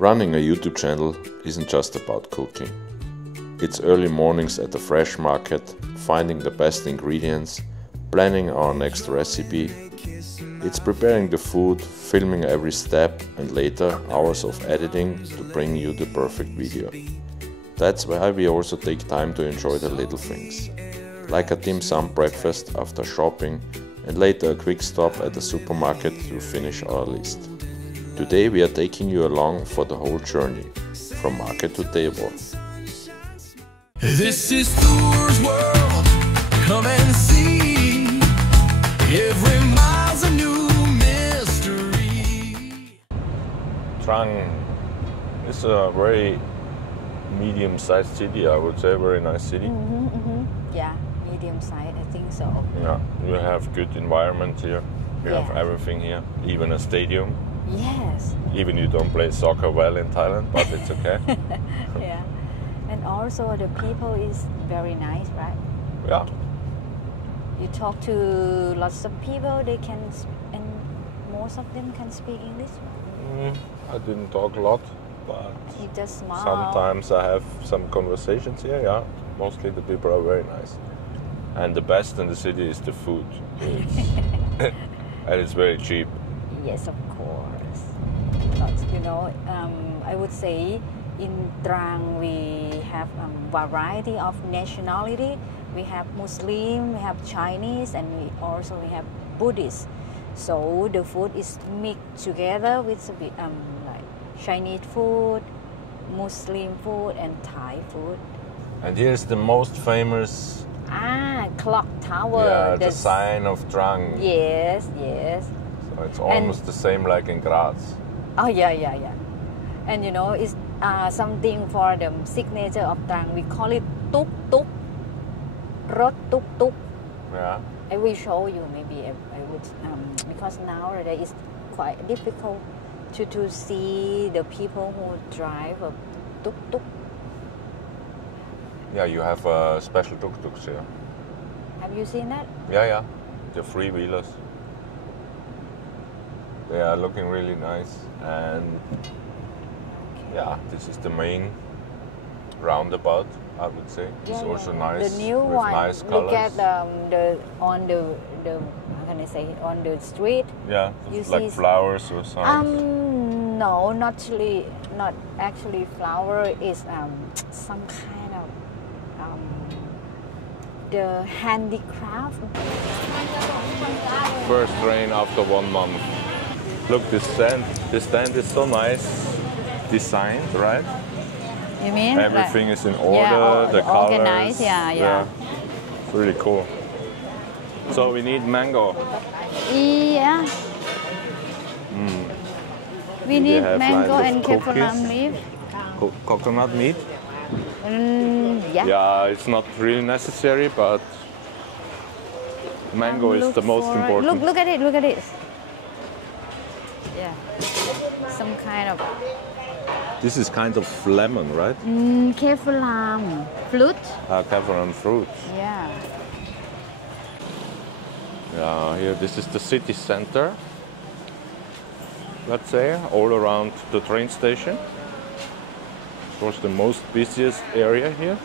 Running a YouTube channel isn't just about cooking. It's early mornings at the fresh market, finding the best ingredients, planning our next recipe. It's preparing the food, filming every step, and later hours of editing to bring you the perfect video. That's why we also take time to enjoy the little things, like a dim sum breakfast after shopping and later a quick stop at the supermarket to finish our list. Today we are taking you along for the whole journey, from market to table. This is Thor's world, come and see. Every mile's a new mystery. Trang is a very medium-sized city, I would say, very nice city. Yeah, medium-sized, I think so. Yeah, you have good environment here. You have everything here, even a stadium. Yes. Even you don't play soccer well in Thailand, but it's okay. Yeah, and also the people is very nice, right? Yeah. You talk to lots of people, they can, and most of them can speak English. I didn't talk a lot, but You just smile. sometimes I have some conversations here. Yeah, mostly the people are very nice, and the best in the city is the food. And it's very cheap. Yes, of course. Because, you know, I would say in Trang we have variety of nationality. We have Muslim, we have Chinese, and we have Buddhist. So the food is mixed together with like Chinese food, Muslim food, and Thai food. And here's the most famous. Clock tower. Yeah, the sign of Trang. Yes, yes. So it's almost the same like in Graz. Oh yeah. And you know, it's something for the signature of Trang. We call it tuk tuk, rot tuk tuk. Yeah. I will show you maybe. I would because nowadays it's quite difficult to see the people who drive a tuk tuk. Yeah, you have special tuk-tuks here. Have you seen that? Yeah. The three-wheelers. They are looking really nice. And yeah, this is the main roundabout, I would say. It's also nice. The new with one. Nice colors. Look at the how can I say, on the street. Yeah, You like see flowers or something. No, not actually flower. Is some kind of the handicraft. First rain after 1 month. Look, this stand is so nice designed, right? You mean? Everything is in order, yeah, the colors. organized, yeah. It's really cool. So we need mango. Yeah. We Do they need have mango like and cookies? kefir leaf. Coconut meat? Yeah. Yeah, it's not really necessary, but mango is the most important. Look at it. Yeah. Some kind of This is kind of lemon, right? kefir lamb fruit. Kefir fruit. Yeah. Yeah, here this is the city center. Let's say all around the train station. Of course, the most busiest area here.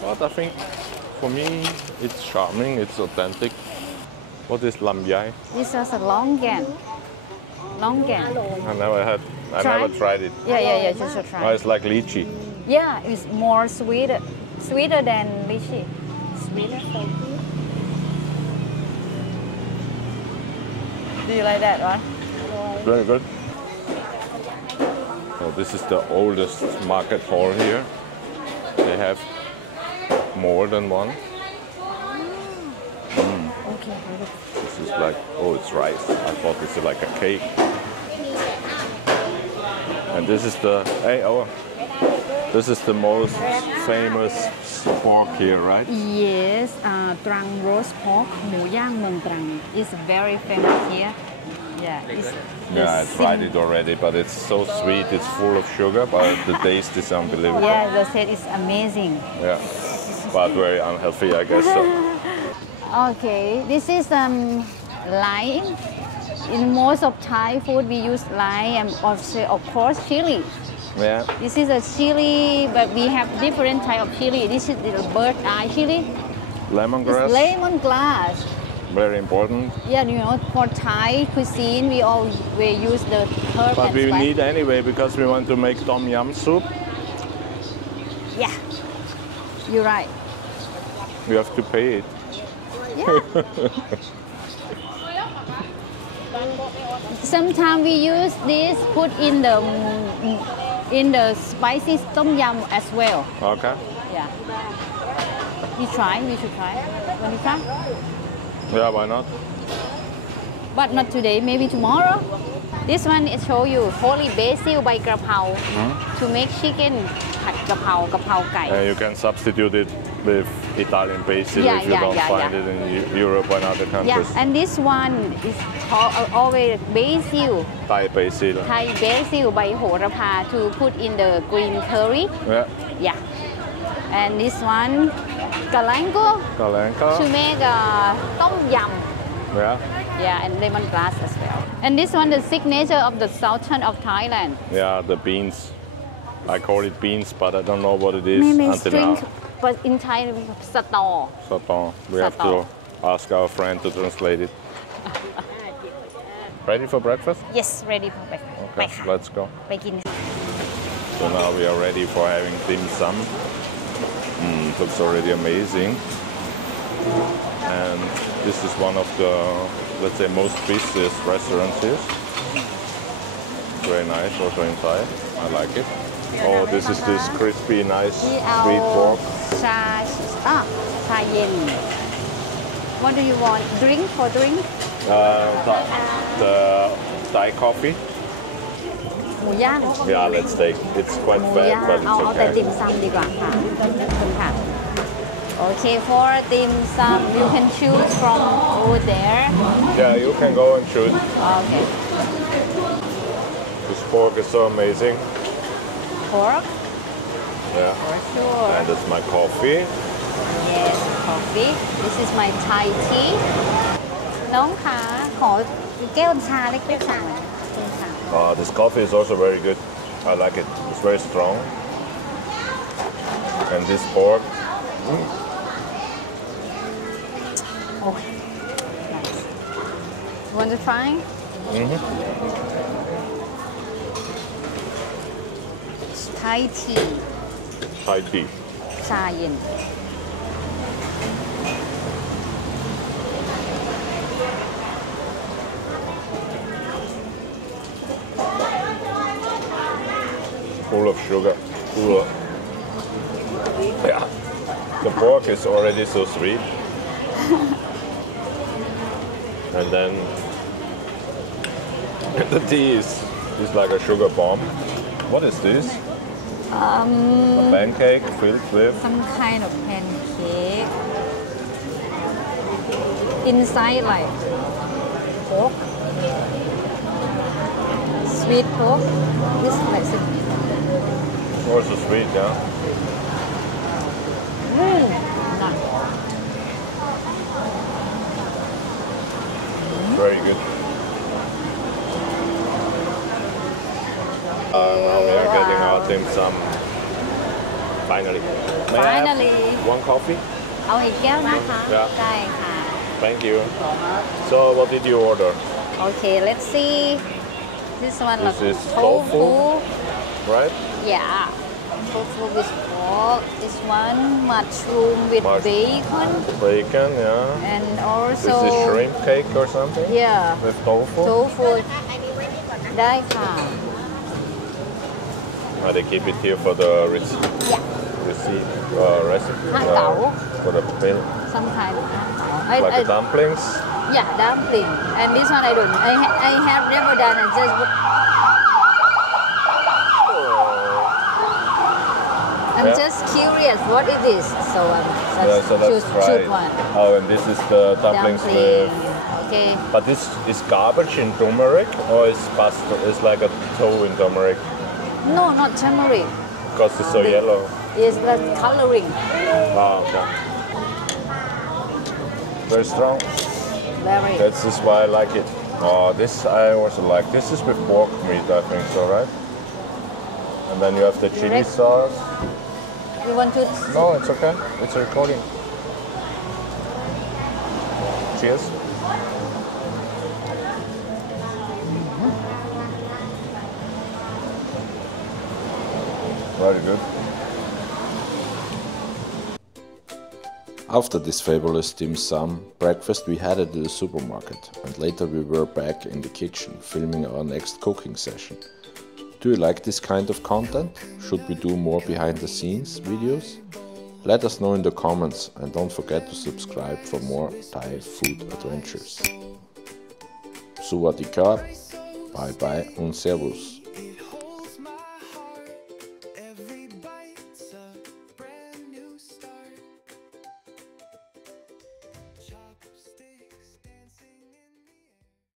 But I think for me it's charming, it's authentic. What is lam yai? This is a longan. I never tried it. Yeah, just a Oh, try. it's like lychee. Yeah, it's more sweeter than lychee. Sweeter. Do you like that one? Very good. So this is the oldest market hall here. They have more than one. Okay. This is like, oh, it's rice. I thought this is like a cake. And this is this is the most famous pork here, right? Yes, Trang roast pork, หมูย่างเมืองตรัง is very famous here. Yeah, I tried it already, but it's so sweet. It's full of sugar, but the taste is unbelievable. Yeah, the taste is amazing. Yeah, but very unhealthy, I guess so. Okay, this is lime. In most of Thai food, we use lime and also, of course, chili. Yeah. This is a chili, but we have different type of chili. This is the bird eye chili. Lemongrass. It's lemongrass. Very important. Yeah, you know, for Thai cuisine, we use the herb But and we spice. need anyway because we want to make tom yum soup. Yeah, you're right. We have to pay it. Yeah. Sometimes we use this put in the spicy tom yum as well. Okay. Yeah. We should try. Want to try? Yeah, why not? But not today, maybe tomorrow. This one is show you holy basil by กระเพรา to make chicken ผัดกะเพรากะเพราไก่ You can substitute it with Italian basil Yeah, if you yeah, don't yeah, find yeah. it in Europe or other Yeah, countries. and this one is always basil, Thai basil. Thai basil ใบโหระพา to put in the green curry. Yeah. Yeah. And this one, galango Kalanka. to make tom yum. Yeah. Yeah, and lemongrass as well. And this one, the signature of the southern of Thailand. Yeah, the beans. I call it beans, but I don't know what it is Maybe until string, now. but in Thai, sato. Satong. We have to ask our friend to translate it. Ready for breakfast? Yes, ready for breakfast. Okay, ไปค่ะ let's go. ไปกิน So now we are ready for having dim sum. Looks already amazing. And this is one of the, let's say, most busiest restaurants here. Very nice, also inside. I like it. Oh, this is this crispy, nice ที่เอา sweet pork. ชาชาเย็น What do you want? Drink for drink? The Thai coffee. หมูย่าง Yeah, let's take. It's ห quite มู fat, ย่าง but เอา it's แต่ติ่ม okay. ซำดีกว่าค่ะขอบคุณค่ะ Okay, for dim sum, you can choose from over there. Yeah, you can go and choose. Okay. This pork is so amazing. Pork, Yeah. for sure. And it's my coffee. Yes, coffee. This is my Thai tea. น้องคะขอแก้วชาเล็กๆค่ะค่ะ This coffee is also very good. I like it. It's very strong. And this pork. Okay. Nice. Want to try? Thai tea. Thai tea. ชาเย็น Full of sugar. Full of... Yeah. The pork is already so sweet. And then the tea is like a sugar bomb. What is this? A pancake filled with... some kind of pancake inside like pork, sweet pork. This like Also sweet, yeah? nice. Very good. Now we are getting our dim sum. Finally. May I have Finally. one coffee? เอาอีกแก้วนะคะ Yeah. ได้ค่ะ Thank you. So what did you order? Okay, let's see. This one This like is tofu. Right? Yeah, tofu with pork. This one mushroom with bacon Bacon, yeah. and This also is shrimp cake or something? yeah, With tofu? tofu. ได้ค่ะ They keep it here for the receipt. Yeah, Recipe. Hot dog. For the meal. some kind of Like the dumplings. yeah, dumpling. And this one I don't. I have never done. I just I'm Yeah. just curious what it is. So Yeah, so let's choose try it. one. Oh, and this is the dumplings with... Okay. But this is garbage in turmeric or is pasta? It's like a toe in turmeric No, not turmeric. because it's so yellow. It's the coloring. Oh, okay. Very strong. Very. That's just why I like it. Oh, this I also like. This is with pork meat, I think so, right? And then you have the chili Direct. sauce. You want to? No, it's okay. It's a recording. Cheers. Very good. After this fabulous dim sum breakfast, we headed to the supermarket, and later we were back in the kitchen filming our next cooking session. Do you like this kind of content? Should we do more behind the scenes videos? Let us know in the comments, and don't forget to subscribe for more Thai food adventures. Sawadee krap, bye bye und servus.